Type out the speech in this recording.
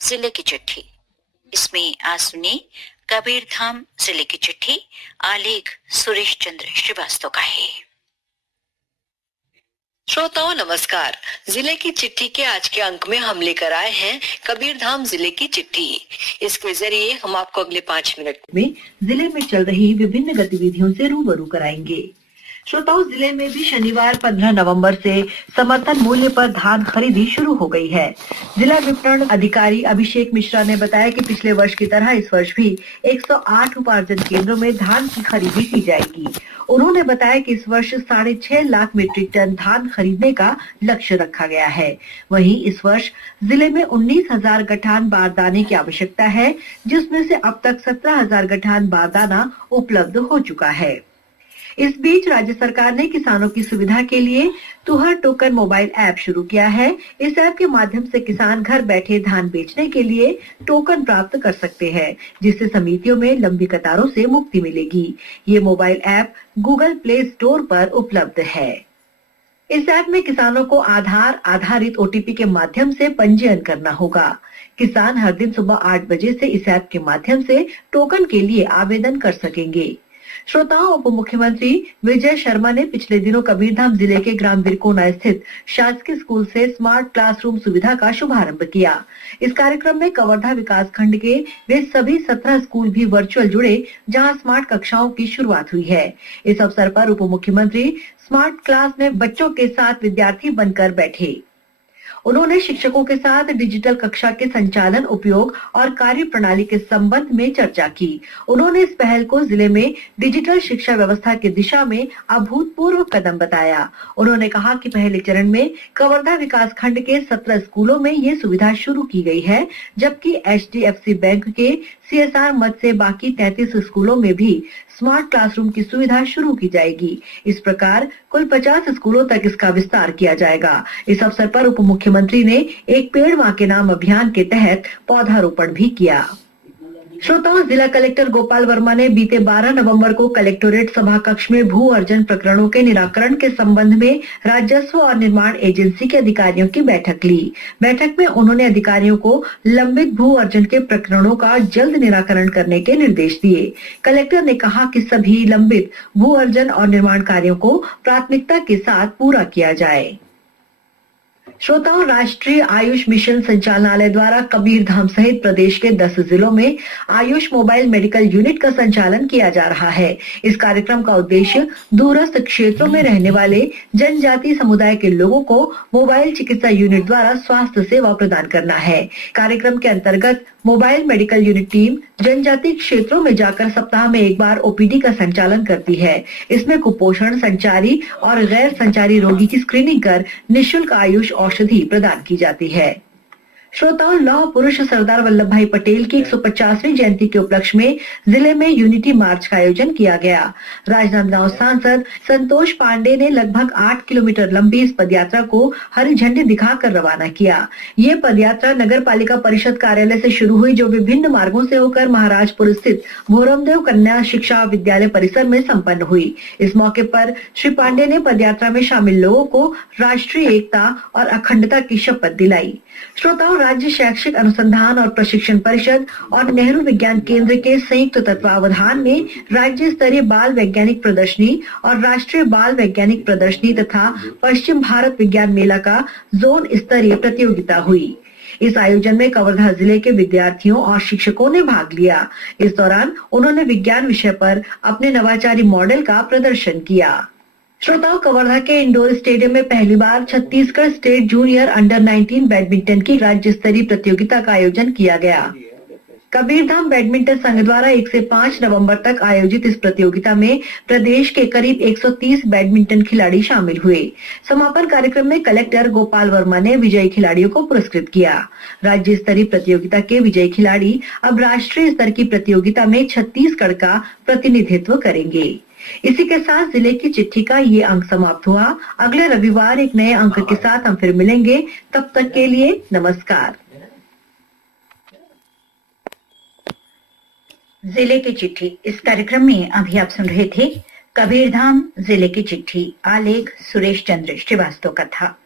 जिले की चिट्ठी। इसमें आज सुनिए कबीरधाम जिले की चिट्ठी। आलेख सुरेश चंद्र श्रीवास्तव का है। श्रोताओं नमस्कार। जिले की चिट्ठी के आज के अंक में हम लेकर आए हैं कबीरधाम जिले की चिट्ठी। इसके जरिए हम आपको अगले 5 मिनट में जिले में चल रही विभिन्न गतिविधियों से रूबरू कराएंगे। श्रोताओं, जिले में भी शनिवार 15 नवंबर से समर्थन मूल्य पर धान खरीदी शुरू हो गई है। जिला विपणन अधिकारी अभिषेक मिश्रा ने बताया कि पिछले वर्ष की तरह इस वर्ष भी 108 उपार्जन केंद्रों में धान की खरीदी की जाएगी। उन्होंने बताया कि इस वर्ष 6.5 लाख मीट्रिक टन धान खरीदने का लक्ष्य रखा गया है। वहीं इस वर्ष जिले में 19,000 गठान बारदाने की आवश्यकता है, जिसमें से अब तक 17,000 गठान बारदाना उपलब्ध हो चुका है। इस बीच राज्य सरकार ने किसानों की सुविधा के लिए तुहर टोकन मोबाइल ऐप शुरू किया है। इस ऐप के माध्यम से किसान घर बैठे धान बेचने के लिए टोकन प्राप्त कर सकते हैं, जिससे समितियों में लंबी कतारों से मुक्ति मिलेगी। ये mobile app Google play store पर उपलब्ध है। इस ऐप में किसानों को आधार आधारित ओटीपी के माध्यम से पंजीयन करना होगा। किसान हर दिन सुबह 8 बजे से इस ऐप के माध्यम से टोकन के लिए आवेदन कर सकेंगे। श्रोताओं, उप मुख्यमंत्री विजय शर्मा ने पिछले दिनों कबीरधाम जिले के ग्राम बिरकोना स्थित शासकीय स्कूल से स्मार्ट क्लासरूम सुविधा का शुभारंभ किया। इस कार्यक्रम में कवर्धा विकास खंड के वे सभी 17 स्कूल भी वर्चुअल जुड़े, जहां स्मार्ट कक्षाओं की शुरुआत हुई है। इस अवसर पर उप मुख्यमंत्री स्मार्ट क्लास में बच्चों के साथ विद्यार्थी बनकर बैठे। उन्होंने शिक्षकों के साथ डिजिटल कक्षा के संचालन, उपयोग और कार्य प्रणाली के संबंध में चर्चा की। उन्होंने इस पहल को जिले में डिजिटल शिक्षा व्यवस्था की दिशा में अभूतपूर्व कदम बताया। उन्होंने कहा कि पहले चरण में कवर्धा विकास खंड के 17 स्कूलों में ये सुविधा शुरू की गई है, जबकि HDFC बैंक के CSR मद से बाकी 33 स्कूलों में भी स्मार्ट क्लासरूम की सुविधा शुरू की जाएगी। इस प्रकार कुल 50 स्कूलों तक इसका विस्तार किया जाएगा। इस अवसर पर उप मुख्यमंत्री ने एक पेड़ मां के नाम अभियान के तहत पौधारोपण भी किया। श्रोताओं, जिला कलेक्टर गोपाल वर्मा ने बीते 12 नवंबर को कलेक्टोरेट सभा कक्ष में भू अर्जन प्रकरणों के निराकरण के संबंध में राजस्व और निर्माण एजेंसी के अधिकारियों की बैठक ली। बैठक में उन्होंने अधिकारियों को लंबित भू अर्जन के प्रकरणों का जल्द निराकरण करने के निर्देश दिए। कलेक्टर ने कहा कि सभी लंबित भू अर्जन और निर्माण कार्यों को प्राथमिकता के साथ पूरा किया जाए। श्रोताओं, राष्ट्रीय आयुष मिशन संचालनालय द्वारा कबीरधाम सहित प्रदेश के 10 जिलों में आयुष मोबाइल मेडिकल यूनिट का संचालन किया जा रहा है। इस कार्यक्रम का उद्देश्य दूरस्थ क्षेत्रों में रहने वाले जनजाति समुदाय के लोगों को मोबाइल चिकित्सा यूनिट द्वारा स्वास्थ्य सेवा प्रदान करना है। कार्यक्रम के अंतर्गत मोबाइल मेडिकल यूनिट टीम जनजाति क्षेत्रों में जाकर सप्ताह में एक बार OPD का संचालन करती है। इसमें कुपोषण, संचारी और गैर संचारी रोगी की स्क्रीनिंग कर निःशुल्क आयुष औषधि प्रदान की जाती है। श्रोताओं, लौह पुरुष सरदार वल्लभ भाई पटेल की 150वीं जयंती के उपलक्ष्य में जिले में यूनिटी मार्च का आयोजन किया गया। राजनांदगांव सांसद संतोष पांडे ने लगभग 8 किलोमीटर लंबी इस पदयात्रा को हरी झंडी दिखाकर रवाना किया। ये पदयात्रा नगर पालिका परिषद कार्यालय से शुरू हुई, जो विभिन्न मार्गों से होकर महाराजपुर स्थित भोरमदेव कन्या शिक्षा विद्यालय परिसर में संपन्न हुई। इस मौके पर श्री पांडे ने पदयात्रा में शामिल लोगों को राष्ट्रीय एकता और अखंडता की शपथ दिलाई। श्रोताओं, राज्य शैक्षिक अनुसंधान और प्रशिक्षण परिषद और नेहरू विज्ञान केंद्र के संयुक्त तत्वावधान में राज्य स्तरीय बाल वैज्ञानिक प्रदर्शनी और राष्ट्रीय बाल वैज्ञानिक प्रदर्शनी तथा पश्चिम भारत विज्ञान मेला का जोन स्तरीय प्रतियोगिता हुई। इस आयोजन में कवर्धा जिले के विद्यार्थियों और शिक्षकों ने भाग लिया। इस दौरान उन्होंने विज्ञान विषय पर अपने नवाचारी मॉडल का प्रदर्शन किया। श्रोताओं, कवर्धा के इंडोर स्टेडियम में पहली बार Chhattisgarh state junior under 19 badminton की राज्य स्तरीय प्रतियोगिता का आयोजन किया गया। कबीरधाम बैडमिंटन संघ द्वारा 1 से 5 नवंबर तक आयोजित इस प्रतियोगिता में प्रदेश के करीब 130 बैडमिंटन खिलाड़ी शामिल हुए। समापन कार्यक्रम में कलेक्टर गोपाल वर्मा ने विजयी खिलाड़ियों को पुरस्कृत किया। राज्य स्तरीय प्रतियोगिता के विजयी खिलाड़ी अब राष्ट्रीय स्तर की प्रतियोगिता में छत्तीसगढ़ का प्रतिनिधित्व करेंगे। इसी के साथ जिले की चिट्ठी का ये अंक समाप्त हुआ। अगले रविवार एक नए अंक के साथ हम फिर मिलेंगे। तब तक के लिए नमस्कार। जिले की चिट्ठी इस कार्यक्रम में अभी आप सुन रहे थे कबीरधाम जिले की चिट्ठी। आलेख सुरेश चंद्र श्रीवास्तव का था।